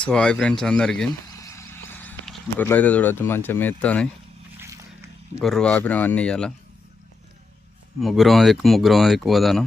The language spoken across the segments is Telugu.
సో హాయ్ ఫ్రెండ్స్ అందరికి. గొర్రెలు అయితే చూడవచ్చు మంచిగా మేస్తాయి గొర్రె వాపిన అన్నీ ఇవ్వాల ముగ్గురం దిక్కు ముగ్గురం దిక్కు పోదాను.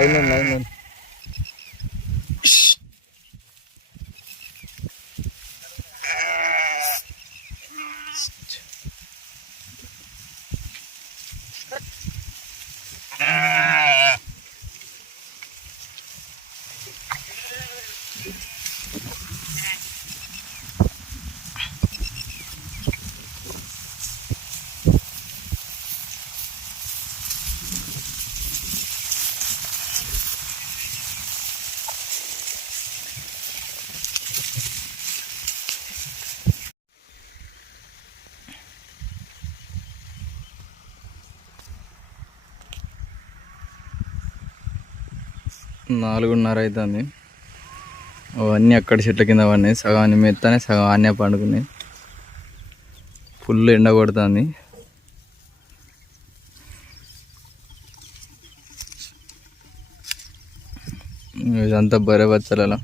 లైన్ లైన్ నాలుగున్నర అవుతుంది అవన్నీ అక్కడ చెట్ల కింద పడినాయి. సగం అన్ని మెత్తనే సగం ఆన్నే పండుకున్నాయి. ఫుల్ ఎండ కొడుతుంది. ఇదంతా బరే బచ్చలలో.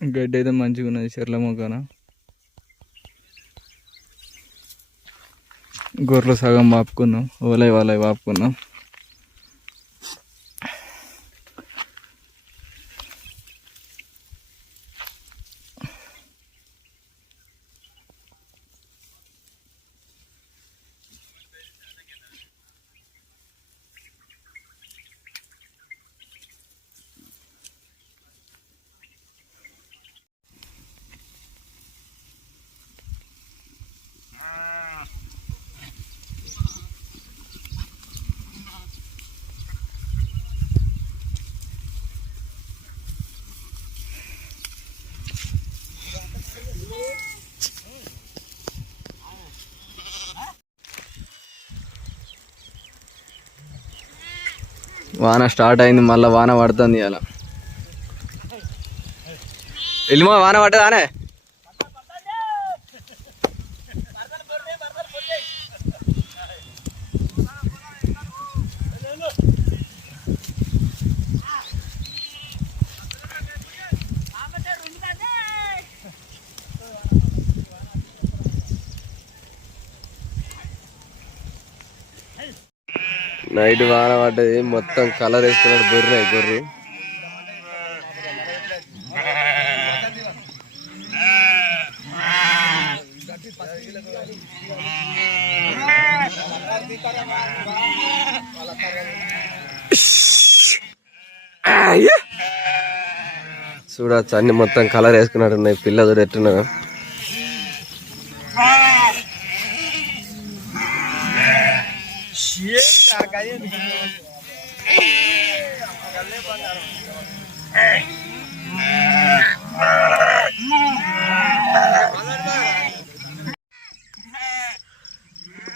గడ్డి అయితే మంచిగా ఉన్నది చెర్ల మొక్కన గొర్రెలు సగం వాపుకున్నాం ఓలై వాళ్ళవి వాపుకున్నాం వాన స్టార్ట్ అయింది మళ్ళీ వాన పడుతుంది అలా వెళ్ళిమా వాన పడ్డదానే? నైట్ వాన పడ్డది మొత్తం కలర్ వేసుకున్నాడు గొర్రె. గొర్రె చూడచ్చు అన్ని మొత్తం కలర్ వేసుకున్నాడు ఉన్నాయి పిల్ల చూడ ఎట్టున్నా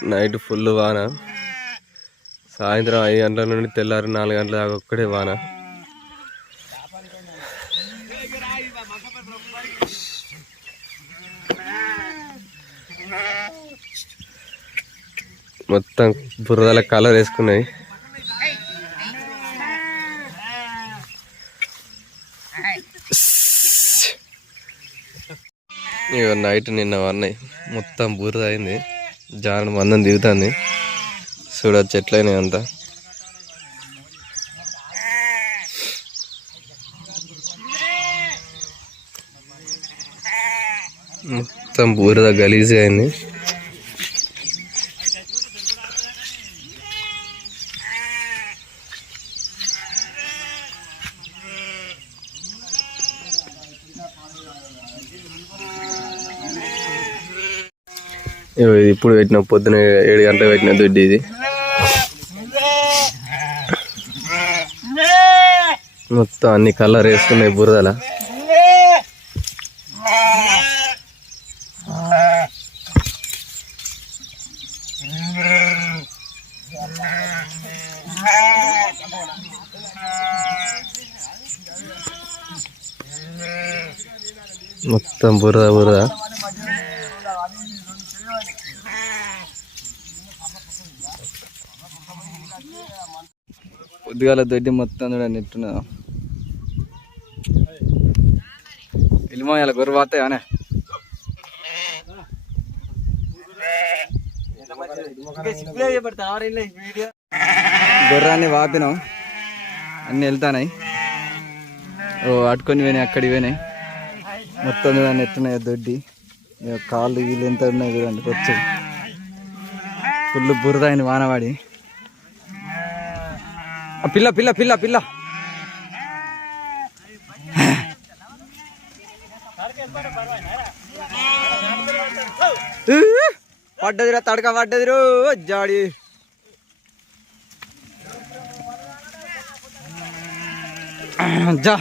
నైట్ ఫుల్ వాన. సాయంత్రం ఐదు గంటల నుండి తెల్లారి నాలుగు గంటల దాకా ఒక్కడే వాన. మొత్తం బురదల కలర్ వేసుకున్నాయి. ఇక నైట్ నిన్న వన్నాయి మొత్తం బురద అయింది. జాన మందం దిగుతుంది. చూడ ఎట్లయినాయి అంతా. మొత్తం బూరద గలీజ్ అయింది. ఇప్పుడు పెట్టిన పొద్దున ఏడు గంటల పెట్టిన దుడ్డు ఇది. మొత్తం అన్ని కలర్ వేసుకున్నాయి బురదల. మొత్తం బురద బురద. పొద్దుగాల దొడ్డి మొత్తం చూడండి ఎట్టున్నా. ఇల్మోయాల గొర్రె పోతాయి అనే? గొర్రాన్ని వాపినాం. అన్నీ వెళ్తానాయి. ఓ అటుకొని పోయినాయి అక్కడికి పోయినాయి. మొత్తం చూడండి ఎట్టున్నాయి దొడ్డి. కాళ్ళు వీళ్ళు ఎంత ఉన్నాయి చూడండి వచ్చి ఫుల్ బురద అయింది వానవాడి. ఆ పిల్ల పిల్ల పిల్ల పిల్ల. పడ్డదిరా తడక పడ్డది రో జాడి. జా.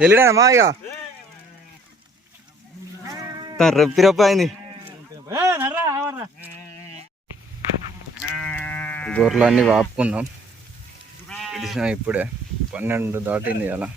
వెళ్ళిడానమ్మా ఇక. తను రప్పి రప్ప అయింది. గొర్రెలన్నీ వాపుకున్నాం. ఇడిసిన ఇప్పుడే. పన్నెండు దాటింది అలా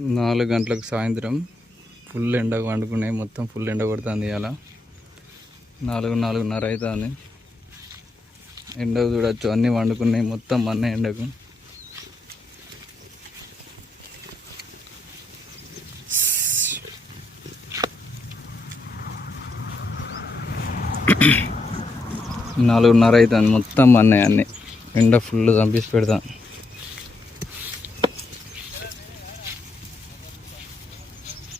నాలుగు గంటలకు సాయంత్రం ఫుల్ ఎండ వండుకున్నాయి మొత్తం ఫుల్ ఎండ కొడుతుంది ఇవాళ నాలుగు నాలుగున్నర అవుతుంది ఎండకు చూడొచ్చు అన్నీ వండుకున్నాయి మొత్తం అన్న ఎండకు. నాలుగున్నర అవుతుంది మొత్తం అన్నయ్య అన్నీ. ఎండ ఫుల్ చంపేసి పెడతాను